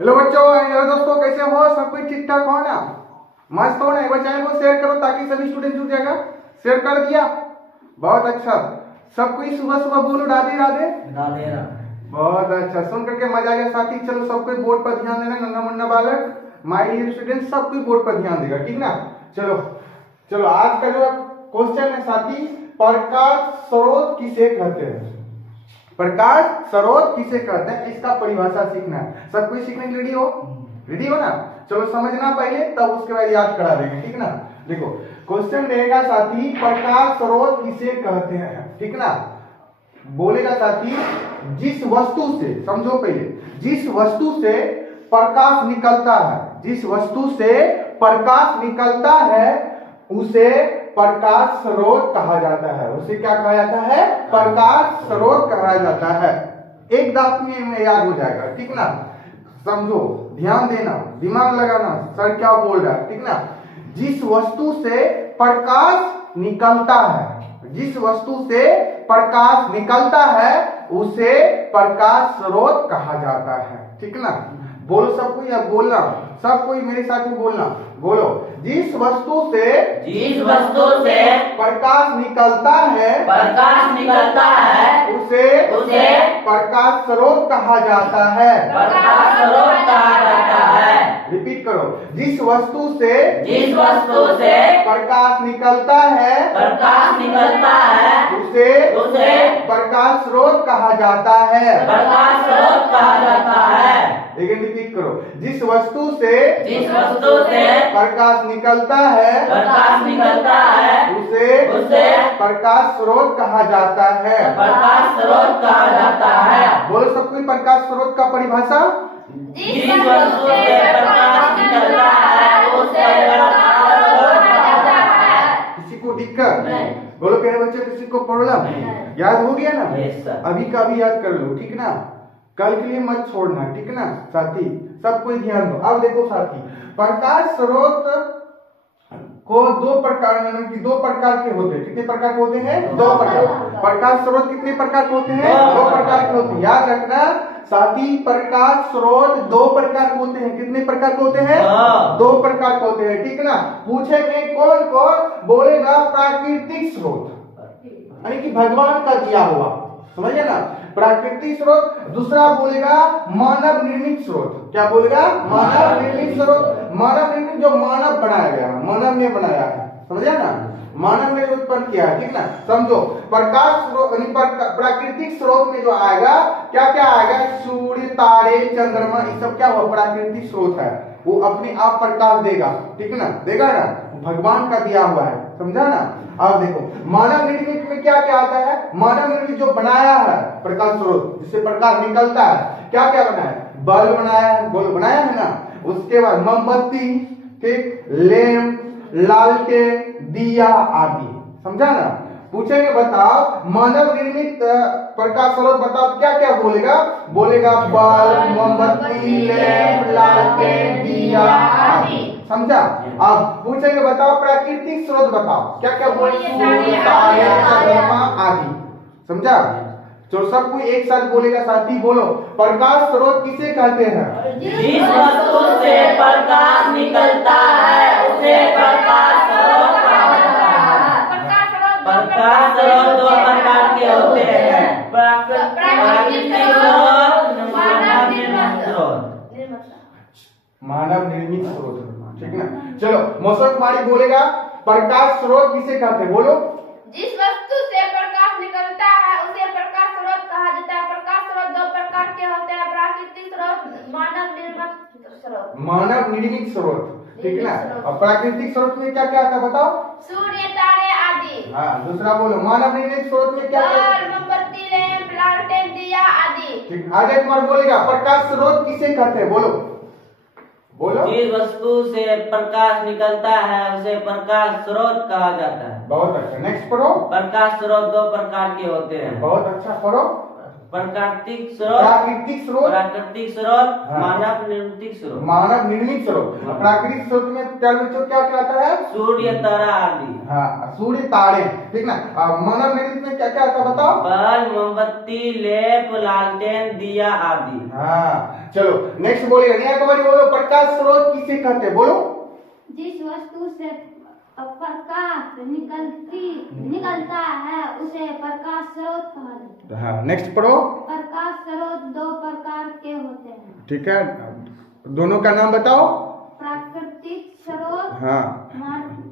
Hello बच्चों, hello दोस्तों, कैसे हो? सब कुछ ठीक ठाक हो ना? मस्त हो ना? एक बार चैनल को शेयर करो ताकि सभी स्टूडेंट जुड़ जाएगा। शेयर कर दिया? बहुत अच्छा। सब कोई सुबह सुबह बोलो राधे राधे राधे राधे। बहुत अच्छा, सुन करके मजा आ गया साथी। चलो सब कोई बोर्ड पर ध्यान देना, नन्हा मुन्ना बालक, माय डियर स्टूडेंट, सब कोई बोर्ड पर ध्यान देगा, ठीक ना? चलो चलो, आज का जो क्वेश्चन है साथी, प्रकाश स्रोत किसे कहते हैं? प्रकाश स्रोत किसे कहते हैं, इसका परिभाषा सीखना है। सब कोई सीखने के रेडी हो? रेडी हो ना? चलो समझना पहले, तब उसके बाद याद करा देंगे, ठीक ना? देखो क्वेश्चन रहेगा साथी, प्रकाश स्रोत किसे कहते हैं, ठीक ना? बोलेगा साथी, जिस वस्तु से, समझो पहले, जिस वस्तु से प्रकाश निकलता है, जिस वस्तु से प्रकाश निकलता है उसे प्रकाश स्रोत कहा जाता है। उसे क्या कहा जाता है? प्रकाश स्रोत कहा जाता है। एक दांत में याद हो जाएगा, ठीक ना? समझो, ध्यान देना, दिमाग लगाना, सर क्या बोल रहा है, ठीक ना? जिस वस्तु से प्रकाश निकलता है, जिस वस्तु से प्रकाश निकलता है उसे प्रकाश स्रोत कहा जाता है, ठीक ना? बोलो सब कोई, अब बोलना, सब कोई मेरे साथ में बोलना, बोलो, जिस वस्तु से प्रकाश निकलता है, उसे प्रकाश स्रोत कहा जाता है। रिपीट करो, जिस वस्तु से प्रकाश निकलता है, उसे प्रकाश स्रोत कहा जाता है। लेकिन रिपीट करो, जिस वस्तु से प्रकाश निकलता है, उसे प्रकाश स्रोत कहा जाता है। बोलो सब कोई, प्रकाश स्रोत का परिभाषा? जिस वस्तु से प्रकाश निकलता है उसे प्रकाश स्रोत कहा जाता है। किसी को दिक्कत? बोलो प्यारे बच्चे, किसी को प्रॉब्लम? याद हो गया ना? अभी का अभी याद कर लो, ठीक ना? कल के लिए मत छोड़ना, ठीक ना साथी? सब कोई ध्यान दो। अब देखो साथी, प्रकाश स्रोत को दो प्रकार के होते हैं। कितने प्रकार के होते हैं? दो प्रकार। प्रकाश स्रोत कितने प्रकार के होते हैं? दो प्रकार के होते हैं। याद रखना साथी, प्रकाश स्रोत दो प्रकार के होते हैं। कितने प्रकार के होते हैं? दो प्रकार के होते हैं, ठीक ना? पूछेंगे कौन कौन? बोलेगा प्राकृतिक स्रोत, यानी कि भगवान का दिया हुआ, समझे ना? प्राकृतिक स्रोत। दूसरा बोलेगा मानव निर्मित स्रोत। क्या बोलेगा? मानव निर्मित स्रोत। मानव निर्मित, जो मानव बनाया गया, मानव ने बनाया है, समझे ना? मानव ने उत्पन्न किया है, ठीक ना? समझो, प्रकाश स्रोत, प्राकृतिक स्रोत में जो आएगा, क्या क्या आएगा? सूर्य, तारे, चंद्रमा, ये सब क्या हुआ? प्राकृतिक स्रोत है। वो अपने आप प्रकाश देगा, ठीक ना? देगा ना? भगवान का दिया हुआ है, समझा ना? अब देखो, मानव निर्मित में क्या क्या आता है? मानव निर्मित जो बनाया है प्रकाश स्रोत, जिससे प्रकाश निकलता है, क्या क्या बनाया है? बल्ब बनाया है, बल्ब बनाया है ना? उसके बाद मोमबत्ती, ठीक, लैंप, लालटेन, दिया आदि, समझा ना? पूछेंगे बताओ मानव निर्मित प्रकाश स्रोत, बताओ क्या क्या बोलेगा? बोलेगा बल्ब, मोमबत्ती, लैंप, लालटेन, दिया आदि, समझा? अब पूछेंगे बताओ प्राकृतिक स्रोत, बताओ क्या क्या बोलेंगे? सूर्य, तारे, चंद्रमा आदि, समझा? तो सब कोई एक साथ बोलेगा साथी, बोलो, प्रकाश स्रोत किसे कहते हैं? जिस वस्तु से प्रकाश निकलता है उसे प्रकाश स्रोत कहा जाता है। प्रकाश स्रोत दो प्रकार के होते हैं, प्राकृतिक स्रोत, मानव निर्मित स्रोत, ठीक ना? चलो मौसम कुमारी बोलेगा, प्रकाश स्रोत किसे कहते हैं? बोलो। जिस वस्तु से प्रकाश निकलता है उसे प्रकाश स्रोत कहा जाता है। प्रकाश स्रोत दो प्रकार के होते हैं, प्राकृतिक स्रोत, मानव निर्मित स्रोत। मानव निर्मित स्रोत, ठीक ना? अब प्राकृतिक स्रोत में क्या क्या आता है बताओ? सूर्य, तारे आदि। हाँ, दूसरा बोलो, मानव निर्मित स्रोत में क्या क्या? बल्ब, मोमबत्ती, लैंप, लालटेन, दिया आदि। ठीक, अजय कुमार बोलेगा, प्रकाश स्रोत किसे कहते हैं? बोलो बोलो। जिस वस्तु से प्रकाश निकलता है उसे प्रकाश स्रोत कहा जाता है। बहुत अच्छा, नेक्स्ट पढ़ो। प्रकाश स्रोत दो प्रकार के होते हैं। बहुत अच्छा, पढ़ो। प्राकृतिक स्रोत, हाँ। मानव निर्मित स्रोत। मानव निर्मित स्रोत। हाँ। प्राकृतिक स्रोत में क्या बच्चों क्या क्या आता है? सूर्य, तारा आदि। हाँ, सूर्य, तारे, ठीक ना? मानव निर्मित में क्या क्या आता है बताओ? बल्ब, मोमबत्ती, लेप, लालटेन, दिया आदि। हाँ, चलो नेक्स्ट बोलिए, नेहा कुमारी बोलो, प्रकाश स्रोत किसे कहते हैं, बोलो। जिस वस्तु से प्रकाश निकलता है उसे प्रकाश स्रोत कहा जाता है। हाँ नेक्स्ट पढ़ो। प्रकाश स्रोत दो प्रकार के होते हैं। ठीक है, दोनों का नाम बताओ। प्राकृतिक स्रोत, हाँ,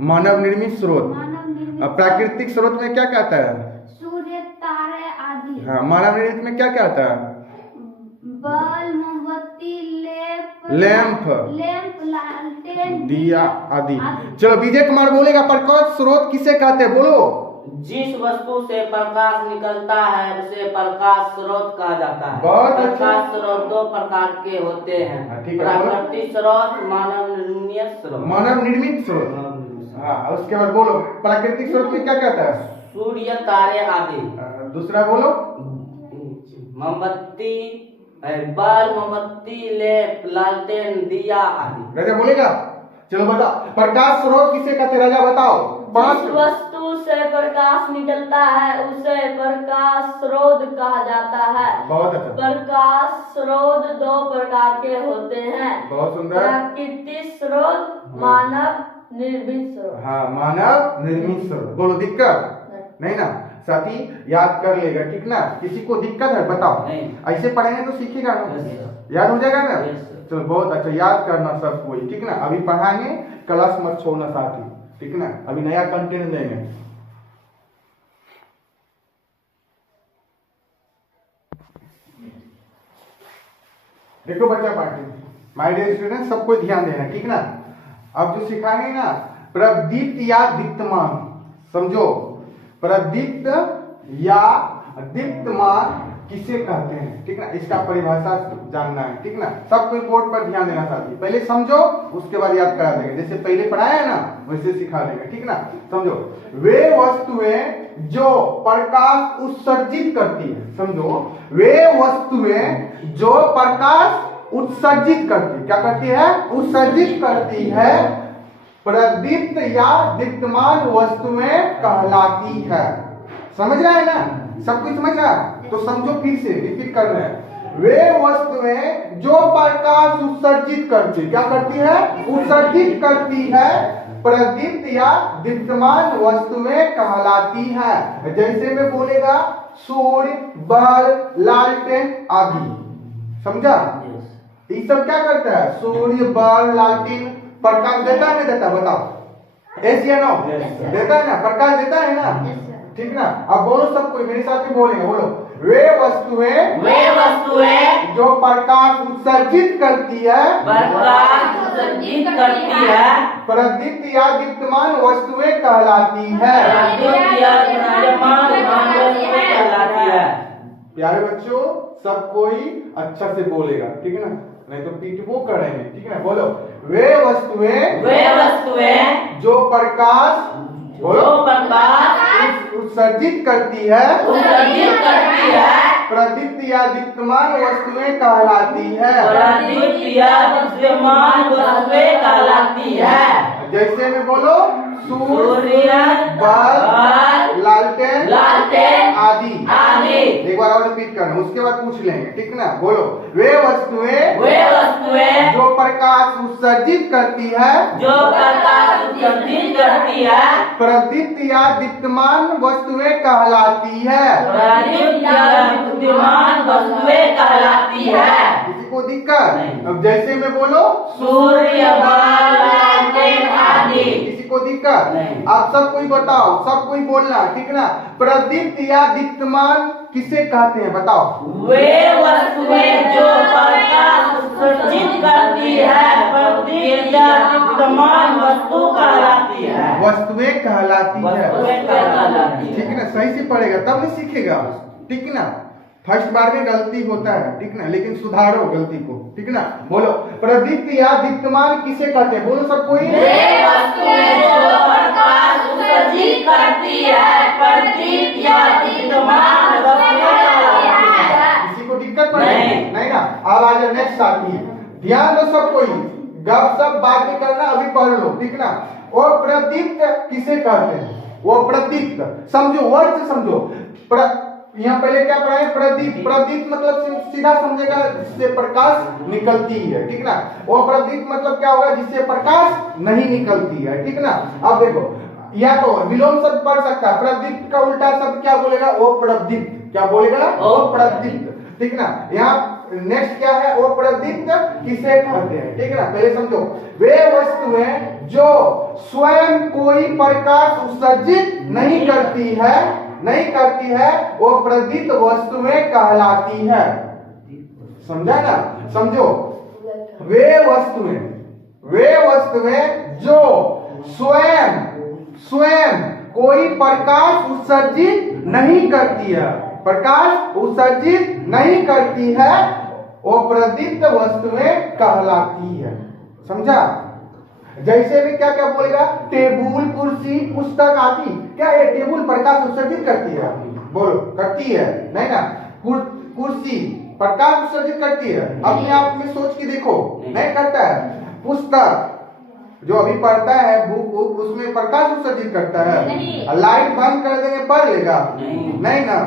मानव निर्मित स्रोत। मानव निर्मित। अब प्राकृतिक स्रोत में क्या क्या आता है? सूर्य, तारे आदि। हाँ, मानव निर्मित में क्या क्या आता है? बल्ब, मोमबत्ती, लैंप, लालटेन, दिया आदि। चलो विजय कुमार बोलेगा, प्रकाश स्रोत किसे कहते हैं, बोलो। जिस वस्तु से प्रकाश निकलता है उसे प्रकाश स्रोत कहा जाता है। बहुत अच्छा। प्रकाश स्रोत दो प्रकार के होते हैं, ठीक है। प्राकृतिक स्रोत, मानव निर्मित स्रोत। मानव निर्मित स्रोत। हाँ, उसके बाद बोलो प्राकृतिक स्रोत में क्या कहता है? सूर्य, तारे आदि। दूसरा बोलो। मोमबत्ती, बल्ब, मोमबत्ती, लेप, लालटेन, दिया आदि। राजा बोलेगा। चलो बताओ, प्रकाश स्रोत किसे कहते हैं, राजा बताओ। जिस वस्तु से प्रकाश निकलता है उसे प्रकाश स्रोत कहा जाता है। बहुत अच्छा, प्रकाश स्रोत दो प्रकार के होते हैं, बहुत सुंदर। प्राकृतिक स्रोत, मानव निर्मित स्रोत। हाँ, मानव निर्मित स्रोत। बोलो दिक्कत नहीं ना, साथी याद कर लेगा, ठीक ना। किसी को दिक्कत है बताओ, नहीं। ऐसे पढ़ेंगे तो सीखेगा ना, Yes, याद हो जाएगा ना। Yes, sir। चलो बहुत अच्छा, याद करना सब कोई, ठीक ना। अभी पढ़ाएंगे, क्लास मत छोड़ना साथी, ठीक ना। अभी नया कंटेंट देंगे। देखो बच्चा पार्टी, माय डियर स्टूडेंट, सबको ध्यान देना, ठीक ना। अब जो सिखाएंगे ना, प्रदीप्त या दीप्तमान, समझो। प्रदीप्त या दीप्तमान किसे कहते हैं, ठीक ना। इसका परिभाषा जानना है, ठीक ना। सब कोई बोर्ड पर ध्यान देना साथी, पहले समझो उसके बाद याद करा देंगे। जैसे पहले पढ़ाया है ना वैसे सिखा देंगे, ठीक ना। समझो, वे वस्तुएं जो प्रकाश उत्सर्जित करती है, समझो, वे वस्तुएं जो प्रकाश उत्सर्जित करती, क्या करती है, उत्सर्जित करती है, प्रदीप्त या दीप्तमान वस्तुएं कहलाती है। समझ रहा है ना, सब कुछ समझ रहा है? तो समझो, फिर से रिपीट कर रहे हैं। वे वस्तुएं जो प्रकाश उत्सर्जित करती, क्या करती है, उत्सर्जित करती है, प्रदीप्त या दीप्तमान वस्तुएं कहलाती है। जैसे में बोलेगा सूर्य, बल्ब, लालटेन आदि, समझा। ये सब क्या करता है, सूर्य, बल्ब, लालटेन प्रकाश देता है, नहीं देता, बताओ। यस या नो? देता है ना, प्रकाश देता है ना, ठीक ना। अब बोलो सब कोई मेरे साथ ही बोलेंगे, बोलो। वे वस्तुएं जो प्रकाश उत्सर्जित करती है, प्रकाश उत्सर्जित करती है, प्रदीप्त या दीप्तमान वस्तुएं कहलाती है। प्रदीप्त या दीप्तमान वस्तुएं कहलाती है। प्यारे बच्चों, सब कोई अच्छा से बोलेगा, ठीक है ना, नहीं तो पीटवो करेंगे, ठीक है ना। बोलो, वे वस्तुएं जो प्रकाश, बोलो, प्रकाश उत्सर्जित करती है, प्रदीप्त या दीप्तमान वस्तुएं कहलाती है। प्रदीप्त या दीप्तमान वस्तुएं कहलाती है। जैसे में बोलो, सूर्य, बल्ब, लालटेन आदि। एक बार और रिपीट करना, उसके बाद पूछ लेंगे, ठीक ना। बोलो, वे वस्तुएं जो प्रकाश उत्सर्जित करती है, प्रदीप्त या दीप्तमान वस्तुएं कहलाती है। किसी को दिक्कत? अब जैसे में बोलो, सूर्य, बल्ब, लालटेन आदि। किसी को दिक्कत? नहीं। आप सब कोई बताओ, सब कोई बोलना, ठीक ना। प्रदीप्त या दीप्तमान किसे कहते हैं, बताओ। वे वस्तुएं जो प्रकाश उत्सर्जित करती है, प्रदीप्त या दीप्तमान वस्तु कहलाती है। वस्तुएं कहलाती है, वस्तुएं कहलाती है। ठीक है ना। सही से पढ़ेगा तब नहीं सीखेगा, ठीक ना। फर्स्ट बार में गलती होता है, ठीक ना, लेकिन सुधारो गलती को, ठीक ना। बोलो, प्रदीप्त या दीप्तमान किसे कहते हैं, बोलो सब कोई। वे वस्तुएं जो प्रकाश उत्सर्जित करती है, प्रदीप्त या दीप्तमान वस्तुएं कहलाती है। किसी को दिक्कत नहीं ना। अब आ जाए नेक्स्ट साथी, ध्यान दो सब कोई, गप सब बाद में करना, अभी पढ़ लो, ठीक ना। वो प्रदीप्त किसे कहते हैं, वो प्रदीप्त, समझो, वर्ड से समझो। यहाँ पहले क्या पढ़ा है? प्रदीप। प्रदीप मतलब सीधा समझेगा जिससे प्रकाश निकलती है, ठीक ना। वो प्रदीप मतलब क्या होगा? जिससे प्रकाश नहीं निकलती है, ठीक ना। अब देखो, या तो विलोम शब्द पढ़ सकता है। प्रदीप का उल्टा शब्द क्या बोलेगा? वो प्रदीप्त। क्या बोलेगा? वो प्रदीप्त, ठीक ना। यहाँ नेक्स्ट क्या है? वो प्रदीप्त किसे कहते हैं, ठीक ना। पहले समझो, वे वस्तुएं जो स्वयं कोई प्रकाश उत्सर्जित नहीं करती है, वो प्रदीप्त वस्तुएं कहलाती है। समझा ना? समझो, वे वस्तुएं जो स्वयं कोई प्रकाश उत्सर्जित नहीं करती है, वो प्रदीप्त वस्तुएं कहलाती है। समझा? जैसे भी क्या क्या बोलेगा? टेबुल, कुर्सी, पुस्तक आदि। क्या ये टेबुल प्रकाश उत्सर्जित करती है? बोलो, करती है? नहीं ना। कुर्सी प्रकाश उत्सर्जित करती है? अपने आप में सोच के देखो, नहीं करता है। पुस्तक जो अभी पढ़ता है बुक, उसमें प्रकाश उत्सर्जित करता है? लाइट बंद कर देंगे पढ़ लेगा? नहीं ना।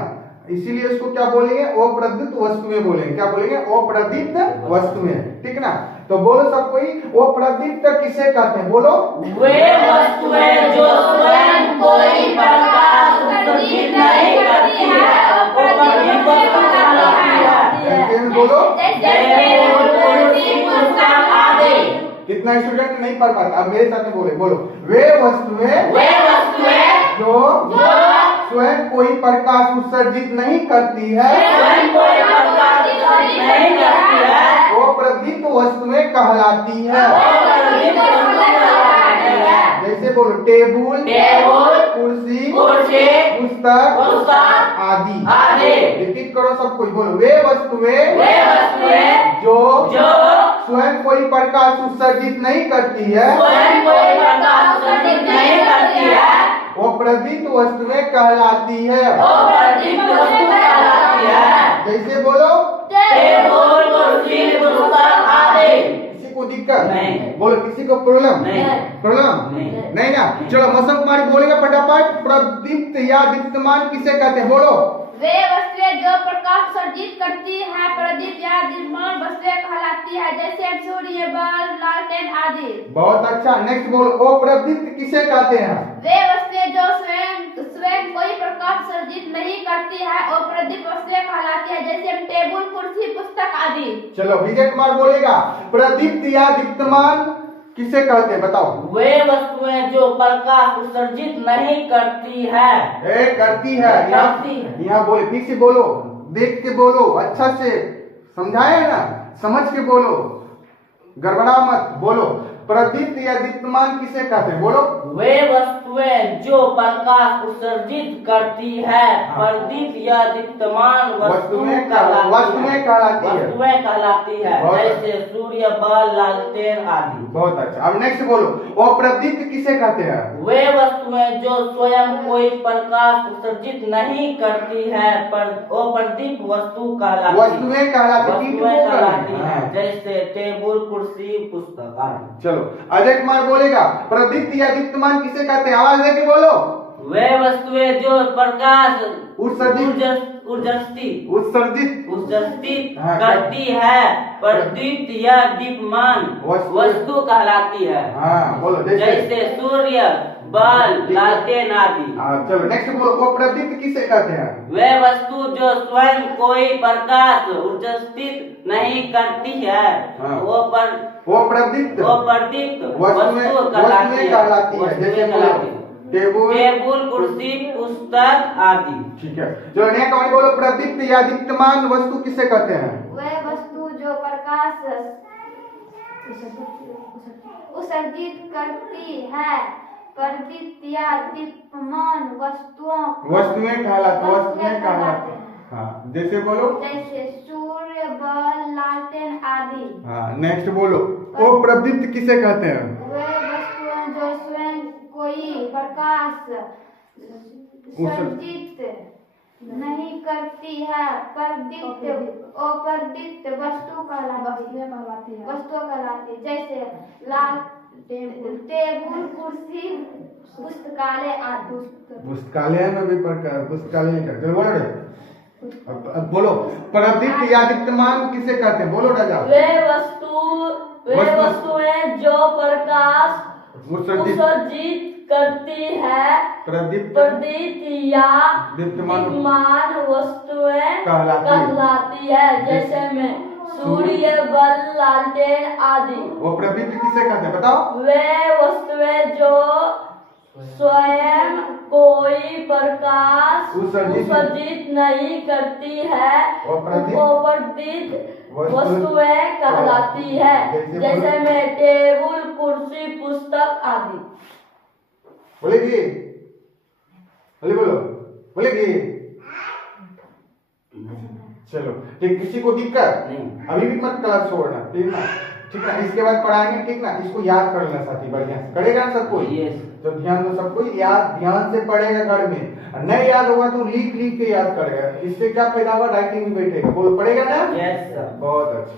इसीलिए उसको क्या बोलेंगे? अप्रदीप्त वस्तुएं बोलेंगे। क्या बोलेंगे? अप्रदीप्त वस्तुएं, ठीक ना। तो बोलो सब कोई, अप्रदीप्त किसे कहते हैं? बोलो, वे वस्तुएं जो स्वयं कोई प्रकाश उत्सर्जित नहीं करती है, वो प्रदीप्त वस्तु कहलाती है। ऐसे में बोलो, टेबुल, कुर्सी, पुस्तक आदि। कितना स्टूडेंट नहीं पढ़ पाता? अब मेरे साथ में बोलो, वे वस्तुएं जो स्वयं कोई प्रकाश उत्सर्जित नहीं करती है, वो प्रदीप्त वस्तुएं कहलाती है। जैसे बोलो, टेबुल, कुर्सी, पुस्तक आदि। रिपीट करो सब कुछ। बोलो, वे वस्तुएं जो स्वयं कोई प्रकाश उत्सर्जित नहीं करती है, वो प्रदीप्त वस्तुएं कहलाती है। जैसे बोलो, किसी को दिक्कत? नहीं। बोलो, किसी को प्रॉब्लम? प्रॉब्लम नहीं ना। चलो, मौसम कुमारी बोलेगा फटाफट। प्रदीप्त या दीप्तमान किसे कहते हैं? बोलो, वे वस्तुएं जो प्रकाश उत्सर्जित करती है, प्रदीप्त या दीप्तमान वस्तुएं कहलाती है, जैसे सूर्य, बल्ब, लालटेन आदि। बहुत अच्छा। नेक्स्ट बोलो, अप्रदीप्त किसे कहते हैं? वे वस्तुएं जो स्वयं कोई प्रकाश उत्सर्जित नहीं करती है, और प्रदीप्त वस्तुएं कहलाती है, जैसे टेबुल, कुर्सी, पुस्तक आदि। चलो, विजय कुमार बोलेगा, प्रदीप्त या दीप्तमान किसे कहते हैं? बताओ। वे वस्तुएं जो प्रकाश उत्सर्जित नहीं करती है। करती है। यहाँ बोले, फिर से बोलो, देख के बोलो, अच्छा से समझाया ना, समझ के बोलो, गड़बड़ा मत। बोलो, प्रदीप्त या दीप्तमान किसे कहते हैं? बोलो, वे वस्तुएं जो प्रकाश उत्सर्जित करती है, प्रदीप्त या दीप्तमान वस्तुएं कहलाती है, जैसे सूर्य, बल्ब, लालटेन आदि। बहुत अच्छा। अब नेक्स्ट बोलो, अप्रदीप्त किसे कहते हैं? वे वस्तुएं जो स्वयं कोई प्रकाश उत्सर्जित नहीं करती है, वो प्रदीप्त वस्तुएं कहलाती है, जैसे टेबुल, कुर्सी, पुस्तक आदि। चलो, अजय कुमार बोलेगा, प्रदीप्त या दीप्तमान किसे कहते हैं? आवाज देके बोलो। वे वस्तुएं जो प्रकाश उत्सर्जित करती है, प्रदीप्त या दीप्तमान वस्तु कहलाती है। बोलो, जैसे सूर्य, बल्ब, लालटेन आदि। चलो, नेक्स्ट बोलो, वो प्रदीप्त किसे कहते हैं? वे वस्तु जो स्वयं कोई प्रकाश उत्सर्जित नहीं करती है, वो प्रदीप्त वस्तुएं कहलाती है, जैसे टेबुल, कुर्सी, पुस्तक आदि। ठीक है। चलो, नया कहानी बोलो, प्रदीप्त या दीप्तमान वस्तु किसे कहते हैं? वह वस्तु जो प्रकाश उत्सर्जित करती है, प्रदीप्त या दीप्तमान वस्तुएं कहलाते हैं। हाँ, जैसे बोलो, जैसे सूर्य, बल्ब, लालटेन आदि। नेक्स्ट बोलो, वो प्रदीप्त किसे कहते हैं? वह वस्तुएं जो स्वयं कोई प्रकाश उत्सर्जित नहीं करती है, अप्रदीप्त वस्तु कहलाती है, जैसे टेबुल, कुर्सी, पुस्तकालय आदि। पुस्तकालय में भी पुस्तकालय नहीं करते। बोलो, अब बोलो, प्रदीप्त या दीप्तमान किसे कहते हैं? बोलो राजा। वे वस्तुएं जो प्रकाश उत्सर्जित करती है, प्रदीप्त या दीप्तमान वस्तुएं कहलाती है, जैसे में सूर्य, बल्ब, लालटेन आदि। वो प्रदीप्त किसे कहते हैं बताओ? वे वस्तुएं जो स्वयं कोई प्रकाश उत्सर्जित नहीं करती है, वो प्रदीप्त वस्तुएं कहलाती है, जैसे में टेबल, कुर्सी, पुस्तक आदि। बोलेगी? बोलो बोलेगी? चलो ठीक, किसी को दिक्कत नहीं, अभी भी मत क्लास छोड़ना, ठीक ना? ठीक ना? इसके बाद पढ़ाएंगे, ठीक ना? इसको याद कर लेना साथी, बढ़िया से करेगा ना सब कोई? तो ध्यान दो, सब कोई याद ध्यान से पढ़ेगा घर में। नहीं याद होगा तो लिख लिख के याद करेगा, इससे क्या फायदा होगा? राइटिंग में बैठेगा। बोलो पढ़ेगा ना? Yes sir. बहुत अच्छा।